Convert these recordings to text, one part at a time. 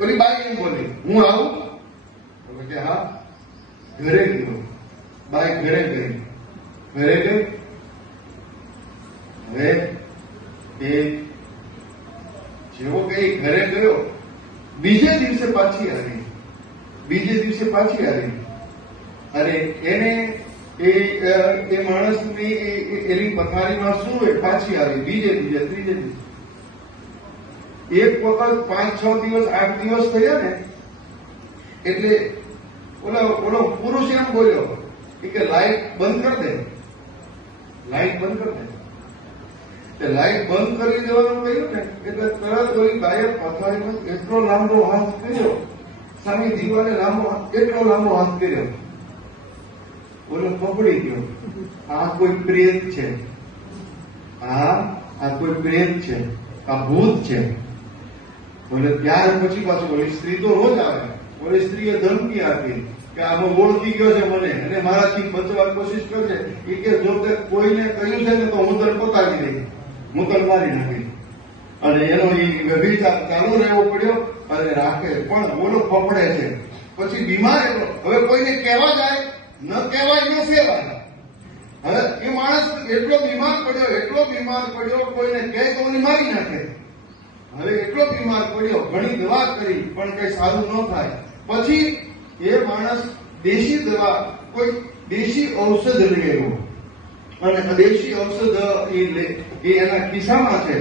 ઓલી બાઈ એમ બોલી, હું આવું? કે હા. ઘરે ગયો, બાઈ ઘરે ગઈ. ઘરે ગઈ. હવે એ જેવો કઈ ઘરે ગયો, બીજે દિવસે પાછી આવી. અને એને એ માણસની એની પથારીમાં શું હોય, પાછી આવી બીજે ત્રીજે દિવસે. એક વખત 5-6 દિવસ 8 દિવસ થયા ને એટલે ઓલો પુરુષ એમ બોલ્યો કે લાઈટ બંધ કરી દે. લાઈટ બંધ કરી દેવાનું કહ્યું ને એટલે તરત ઓલી બાઈએ પથારીમાં એટલો લાંબો હાથ કર્યો, સામે દીવાલે એટલો લાંબો હાથ કર્યો. ઓલો પકડી ગયો, આ કોઈ પ્રેત છે, આ કોઈ પ્રેત છે, આ ભૂત છે. એટલે ત્યાર પછી પાછું ઓલી સ્ત્રી તો રોજ આવે. ઓલી સ્ત્રીએ ધમકી આપી કે આમાં ઓળખી ગયો છે મને અને મારાથી બચવાની કોશિશ કરશે. એ કે જો તે કોઈને કહ્યું છે ને તો હું તને પતાવી દઈશ, હું તને મારી નાખીશ. અને એનો એ વ્યભિચાર ચાલુ રહેવો પડ્યો અને રાખે. પણ ઓલો પકડે છે. પછી બીમાર એટલો, હવે કોઈને કહેવા જાય ન કહેવાય ન સેવાય. હવે એ માણસ એટલો બીમાર પડ્યો કોઈને કહે તો એને મારી નાખે. હવે એટલો બીમાર પડ્યો, ઘણી દવા કરી પણ કઈ સારું ન થાય. પછી એ માણસ દેશી દવા, કોઈ દેશી ઔષધ લઈ આવ્યો અને દેશી ઔષધ એ એના ખિસ્સામાં છે.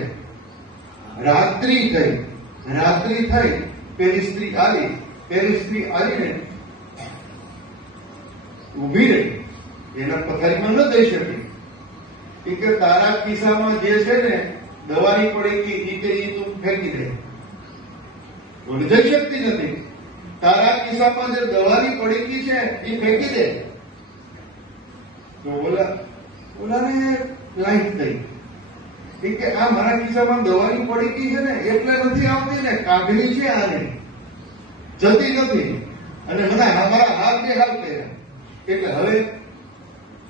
રાત્રિ થઈ, પેલી સ્ત્રી આવીને ઉભી રહી. એના પથારીમાં ન જઈ શકી. એ કે તારા ખિસ્સામાં જે છે ને દવાની પડી કે એ તું ફેંકી દે. જઈ શકતી નથી. તારા ખિસ્સામાં જે દવાની પડી છે એ ફેંકી દે. તો ઓલાને લાઈટ થઈ. એ કે આ મારા ખિસ્સામાં દવાની પડી છે ને એટલે નથી આવતી ને, કાઢવી છે આને, જતી નથી. અને મને મારા હાથ બે હાથ કર્યા. એટલે હવે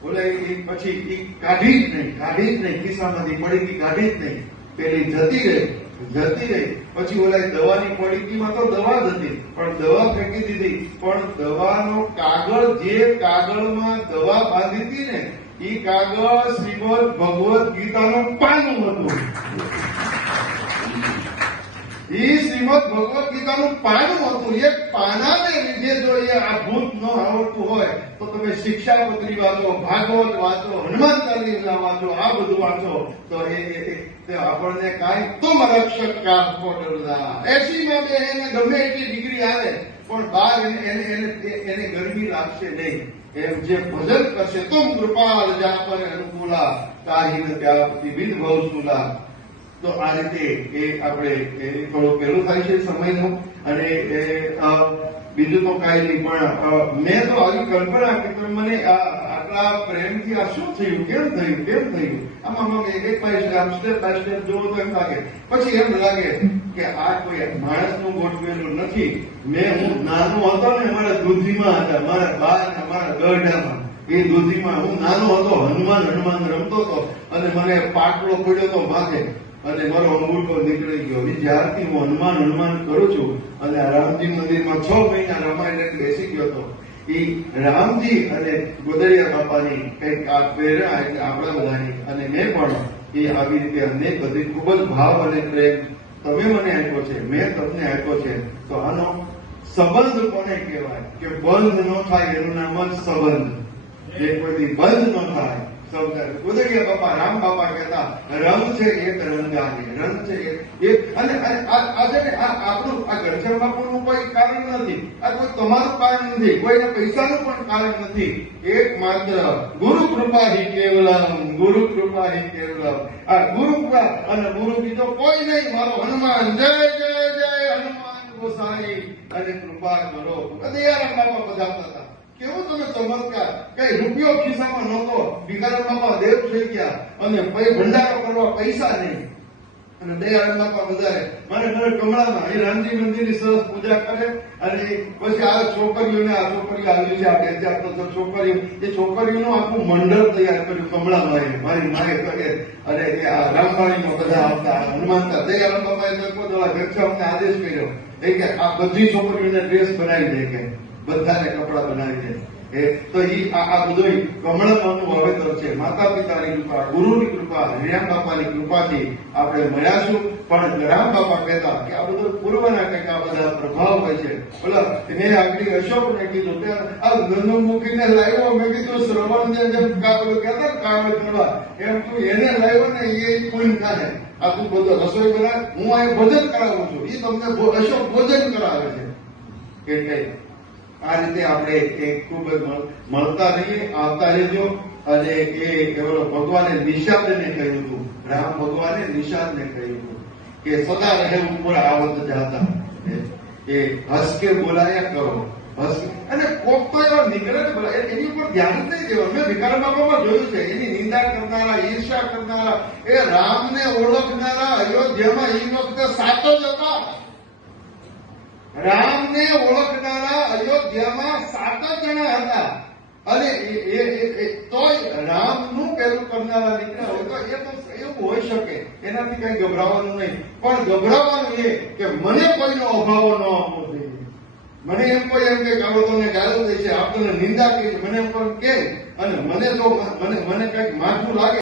ઓલા પછી કાઢી જ નહીં, ખિસ્સામાંથી પડીકી કાઢી જ નહીં. પેલી જતી રહી. પછી ઓલા દવાની પડીકીમાં તો દવા જ હતી પણ દવા ફેંકી દીધી. પણ દવાનો કાગળ, જે કાગળમાં દવા બાંધી હતી ને એ કાગળ શ્રીમદ ભગવદ ગીતાનું પાનું હતું. એક પાનાને લીધે જો આ ભૂત ન આવડતું હોય તો તમે શિક્ષાપત્રી વાંચો, ભાગવત વાંચો, હનુમાન ચાલીસા વાંચો, આ બધું વાંચો તો આપણને કાંઈ તુમ રક્ષક કા ફોટલા 80 માં એને ગમે એટલી ડિગ્રી આવે પણ બહાર એને ગરમી લાગશે નહીં. એમ જે ભજન કરશે તુમ કૃપાલ જાપન અનુકૂલા તાહીન વ્યાપ્તિ વિદ ભવસુલા. તો આ રીતે એ આપણે થોડું પેલું થાય છે સમયનું. અને બીજું તો કાંઈ નહીં. પણ મેં તો આવી કલ્પના કે મને આટલા પ્રેમથી આ શું થયું, કેમ થયું આમાં એક બાય સ્ટેપ જોવો તો એમ લાગે. પછી એમ લાગે કે આ કોઈ માણસનું ગોઠવેલું નથી. હું નાનો હતો ને મારા દૂધીમાં હતા, મારા બા ને મારા ગઢામાં. એ દૂધીમાં હું નાનો હતો, હનુમાન રમતો હતો અને મને પાટલો પડ્યો હતો માથે અને મારો અંગૂઠો નીકળી ગયો. જ્યારથી હું હનુમાન કરું છું અને રામજી મંદિરમાં 6 મહિના રમાઈને બેસી ગયો હતો. એ રામજી અને ગોદડિયા બાપાની કઈક આ પ્રેરણા એટલે આપણા બધાની. અને મેં પણ એ આવી રીતે અનેક બધી ખૂબ જ ભાવ અને પ્રેમ તમે મને આપ્યો છે, મેં તમને આપ્યો છે. તો આનો સંબંધ કોને કહેવાય કે બંધ ન થાય એનું નામ જ સંબંધ. જે કોઈ બંધ ન થાય. ગોદડિયા બાપા, રામ બાપા કહેતા રંગ છે એક રંગાને, રંગ છે એક. અને આપણું આ ઘનશ્યામ બાપુનું કોઈ કારણ નથી, આ કોઈ તમારું કારણ નથી, કોઈને પૈસાનું પણ કારણ નથી. એકમાત્ર ગુરુ કૃપા હિ કેવલમ. આ ગુરુ કૃપા અને ગુરુ બીજો કોઈ નહીં. મારો હનુમાન, જય હનુમાન ગોસાઈ અને કૃપા કરો. દયારામ બાપા બજાવતા હતા. કેવો તમે ચમત્કાર, કઈ રૂપિયો ખિસ્સામાં નહોતો, ભિખારી બાપા દેવ થઈ ગયા અને ભંડારો કરવા પૈસા નહીં. અને દયાળુ બાપા વધારે મારે ઘરે કમળામાં એ રામજી મંદિરની સરસ પૂજા કરે અને પછી આ છોકરીઓને આ છોકરીઓ આવી છે આપણે ત્યાં તો છોકરીઓ એ છોકરીઓનું આખું મંડળ તૈયાર કર્યું કમળામાં મારી માએ કરે અને એ આ રામવાણીમાં બધા આવતા હનુમાનતા દયાળુ બાપાએ તો કોઈ દવા ભેક્ષાઓને આદેશ કર્યો એ કે આ બધી છોકરીઓને ડ્રેસ બનાવી દે કે બધાને કપડા બનાવી દે તો આ બધું કમળામાંનું વાવેતર છે. માતા પિતાની કૃપા, ગુરુની કૃપા, હરિરામ બાપાની કૃપાથી આપણે મળ્યાશું. પણ રામ બાપા કહેતા કે આ બધું પૂર્વના કંઈક આ બધા પ્રભાવ હોય છે. બોલા મેં આગળ અશોકને કીધું કે આ ગંગમુખીને લાવ્યો, મેં કીધું શ્રવણને જેમ કહેતા કામ કરવા એમ તું એને લાવ્યો ને એ કોઈ ના આ તું બધું રસોઈ બનાવે, હું અહીં ભોજન કરાવું છું, એ તમને અશોક ભોજન કરાવે છે. એટલે આ રીતે આપણે ખૂબ મળતા રહીએ, આવતા રહેજો. અને એ કેવળ ભગવાને નિષાદને કહ્યું હતું, રામ ભગવાને નિષાદને કહ્યું હતું કે સદા રહે ઉપર આવત જાતા, એ હસ કે બોલાયા કરો, હસ. અને કોક તો એવા નીકળે એની ઉપર ધ્યાન જ નહીં દેવાનું. મેં ભિખારી બાબામાં જોયું છે, એની નિંદા કરનારા, ઈર્ષા કરનારા, એ રામને ઓળખનારા અયોધ્યામાં એ વખતે 7 જ હતા. રામને ઓળખનારા અયોધ્યામાં 7 જ જણા હતા. અને તોય રામનું પેલું કરનારા નીકળ્યા હોય તો એ તો એવું હોઈ શકે, એનાથી કઈ ગભરાવાનું નહીં. પણ ગભરાવાનું એ કે મને કોઈનો અભાવો ન આપવો જોઈએ. મને એમ કોઈ એમ કે કાવતોને ગાળો દે છે, આપણને નિંદા કરી છે, મને એમ પણ કે અને મને જો મને કંઈક માથું લાગે